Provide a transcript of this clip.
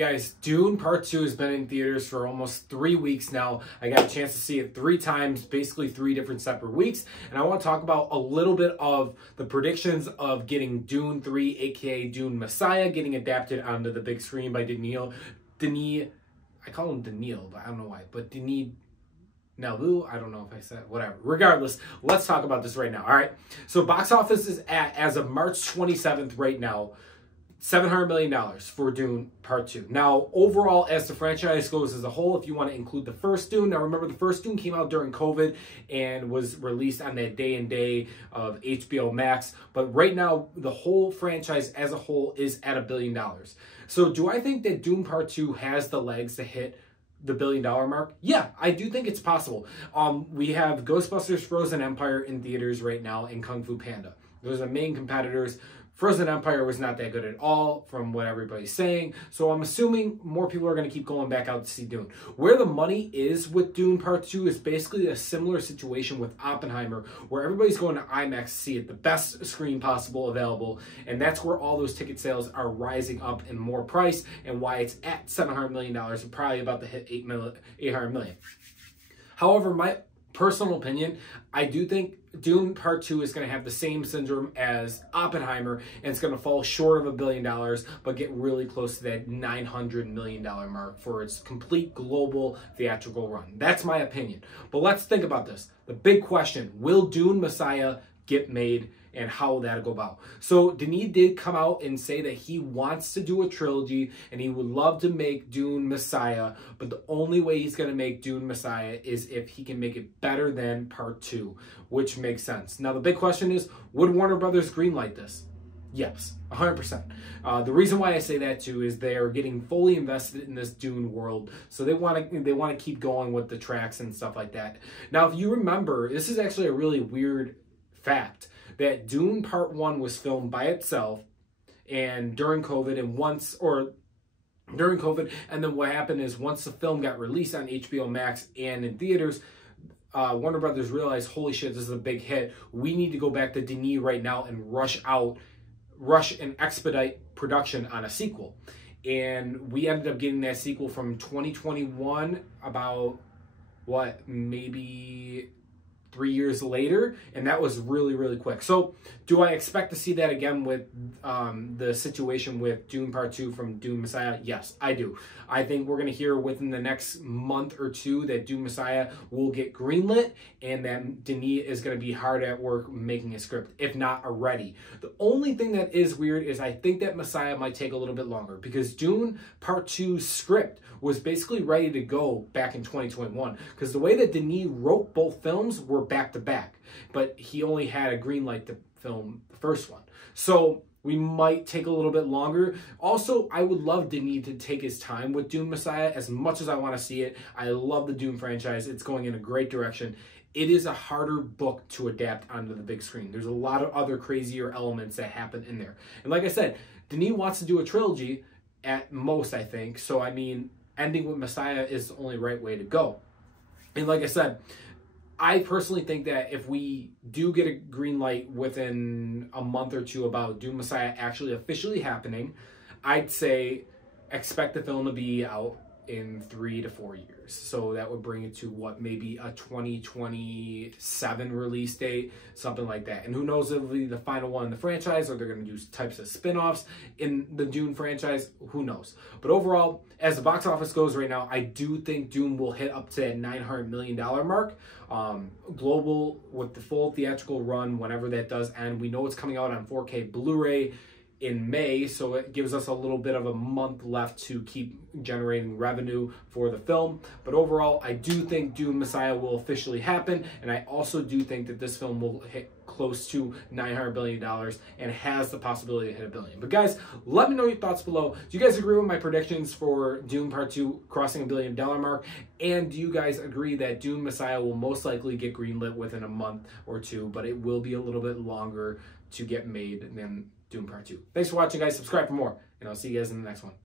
guys, Dune Part 2 has been in theaters for almost 3 weeks now. I got a chance to see it 3 times, basically 3 different separate weeks. And I want to talk about a little bit of the predictions of getting Dune 3, aka Dune Messiah, getting adapted onto the big screen by Denis, I call him Daniil, but I don't know why, but Denis Nalu, I don't know if I said, whatever. Regardless, let's talk about this right now, all right? So box office is at, as of March 27th right now, $700 million for Dune Part 2. Now, overall, as the franchise goes as a whole, if you want to include the first Dune, now remember the first Dune came out during COVID and was released on that day and day of HBO Max. But right now, the whole franchise as a whole is at $1 billion. So do I think that Dune Part 2 has the legs to hit the $1 billion mark? Yeah, I do think it's possible. We have Ghostbusters Frozen Empire in theaters right now and Kung Fu Panda. Those are main competitors. Frozen Empire was not that good at all from what everybody's saying. So I'm assuming more people are going to keep going back out to see Dune. Where the money is with Dune Part 2 is basically a similar situation with Oppenheimer, where everybody's going to IMAX to see it, the best screen possible available. And that's where all those ticket sales are rising up in more price and why it's at $700 million and probably about to hit $800 million. However, my personal opinion, I do think Dune Part 2 is going to have the same syndrome as Oppenheimer, and it's going to fall short of $1 billion, but get really close to that $900 million mark for its complete global theatrical run. That's my opinion. But let's think about this. The big question, will Dune Messiah get made, and how will that go about? So Denis did come out and say that he wants to do a trilogy and he would love to make Dune Messiah, but the only way he's going to make Dune Messiah is if he can make it better than Part 2, which makes sense. Now the big question is, would Warner Brothers greenlight this? Yes, 100%. The reason why I say that too is they are getting fully invested in this Dune world, so they want to keep going with the tracks and stuff like that. Now, if you remember, this is actually a really weird fact that Dune Part 1 was filmed by itself and during COVID, and then what happened is once the film got released on HBO Max and in theaters, Warner Brothers realized, holy shit, this is a big hit. We need to go back to Denis right now and rush and expedite production on a sequel. And we ended up getting that sequel from 2021, about what, maybe 3 years later, and that was really, really quick. So do I expect to see that again with the situation with Dune Part 2 from Dune Messiah? Yes, I do. I think we're going to hear within the next month or two that Dune Messiah will get greenlit and that Denis is going to be hard at work making a script, if not already. The only thing that is weird is I think that Messiah might take a little bit longer because Dune Part 2's script was basically ready to go back in 2021 because the way that Denis wrote both films were back to back, but he only had a green light to film the first one. So we might take a little bit longer. Also, I would love Denis to take his time with Dune Messiah as much as I want to see it. I love the Dune franchise. It's going in a great direction. It is a harder book to adapt onto the big screen. There's a lot of other crazier elements that happen in there. And like I said, Denis wants to do a trilogy at most, I think. So, I mean, ending with Messiah is the only right way to go. And like I said, I personally think that if we do get a green light within a month or two about Dune Messiah actually officially happening, I'd say expect the film to be out in 3 to 4 years. So that would bring it to what, maybe a 2027 release date, something like that. And who knows if it'll be the final one in the franchise or they're going to do types of spin-offs in the Dune franchise. Who knows? But overall, as the box office goes right now, I do think Dune will hit up to that $900 million mark. Global with the full theatrical run whenever that does end. We know it's coming out on 4K Blu-ray in May, so it gives us a little bit of a month left to keep generating revenue for the film. But overall, I do think Dune Messiah will officially happen, and I also do think that this film will hit close to $900 billion and has the possibility to hit $1 billion. But guys, let me know your thoughts below. Do you guys agree with my predictions for Dune Part 2 crossing $1 billion mark? And do you guys agree that Dune Messiah will most likely get greenlit within a month or two, but it will be a little bit longer to get made than Dune Part 2? Thanks for watching, guys. Subscribe for more, and I'll see you guys in the next one.